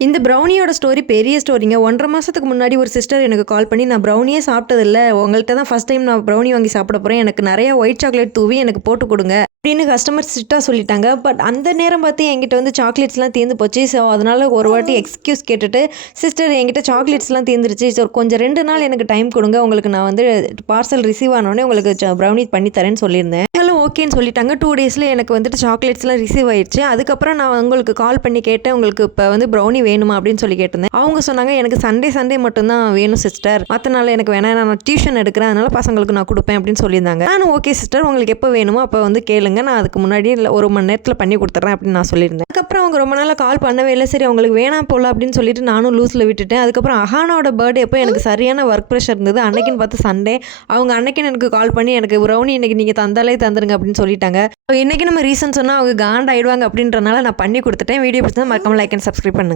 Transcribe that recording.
இந்த ப்ரௌனியோட ஸ்டோரி பெரிய ஸ்டோரிங்க. 1 1/2 மாசத்துக்கு முன்னாடி ஒரு சிஸ்டர் எனக்கு கால் பண்ணி, "நான் ப்ரௌனியே சாப்பிட்டதில்ல. உங்கள்ட்ட தான் ஃபர்ஸ்ட் டைம் நான் ப்ரௌனி வாங்கி சாப்பிட போறேன். எனக்கு நெறைய ஒயிட் சாக்லேட் தூவி எனக்கு போட்டு குடுங்க." அப்படின்னு கஸ்டமர் ஸ்ட்ரிக்ட்டா சொல்லிட்டாங்க. பட் அந்த நேரம் பார்த்து என்கிட்ட வந்து சாக்லேட்ஸ்லாம் தீர்ந்து போச்சு. ஸோ, அதனால ஒரு வாட்டி எக்ஸ்கியூஸ் கேட்டுட்டு, "சிஸ்டர் என்கிட்ட சாக்லேட்ஸ்லாம் தீர்ந்துருச்சு. ஸோ, கொஞ்சம் 2 நாள் எனக்கு டைம் குடுங்க. உங்களுக்கு நான் வந்து பார்சல் ரிசீவ் ஆனோனே உங்களுக்கு ப்ரௌனி பண்ணி தரேன்னு" சொல்லியிருந்தேன். அவங்களும் ஓகேன்னு சொல்லிட்டாங்க. 2 டேஸ்ல எனக்கு வந்துட்டு சாக்லேட்ஸ்லாம் ரிசீவ் ஆயிருச்சு. அதுக்கப்புறம் நான் உங்களுக்கு கால் பண்ணி கேட்டேன், "உங்களுக்கு இப்ப வந்து ப்ரௌனி வேணுமா?" அப்படின்னு சொல்லி கேட்டிருந்தேன். அவங்க சொன்னாங்க, "எனக்கு சண்டே மட்டும் தான் வேணும் சிஸ்டர். மத்த நாள் எனக்கு வேணாம். நான் டியூஷன் எடுக்கிறேன். அதனால பசங்களுக்கு நான் குடுப்பேன்" அப்படின்னு சொல்லியிருந்தாங்க. நானும் ஓகே சிஸ்டர், உங்களுக்கு எப்போ வேணுமோ அப்போ வந்து கேளுங்க. நான் அதுக்கு முன்னாடியே 1 மணி நேரத்தில பண்ணி குடுத்துட்றேன் அப்படின்னு நான் சொல்லியிருந்தேன். அதுக்கப்புறம் அவங்க ரொம்ப நாளா கால் பண்ணவே இல்ல. சரி அவங்களுக்கு வேணாம் போல அப்படின்னு சொல்லிட்டு நானும் லூஸ்ல விட்டுட்டேன். அதுக்கப்புறம் அஹானாவோட பர்த்டே அப்போ எனக்கு சரியான ஒர்க் ப்ரெஷர் இருந்தது. அன்னைக்குன்னு பார்த்து சண்டே. அவங்க அன்னைக்குன்னு எனக்கு கால் பண்ணி, "எனக்கு ப்ரௌனி இன்னைக்கு நீங்க தந்தாலே தந்துருங்க" அப்படின்னு சொல்லிட்டாங்க. இன்னைக்கு நம்ம ரீசன் சொன்னா அவங்க காண்டாயிடுவாங்க அப்படின்றனால நான் பண்ணி குடுத்துட்டேன். வீடியோ பிடிச்சிருந்தா மறக்காம லைக் அண்ட் சப்ஸ்கிரைப் பண்ணுங்க.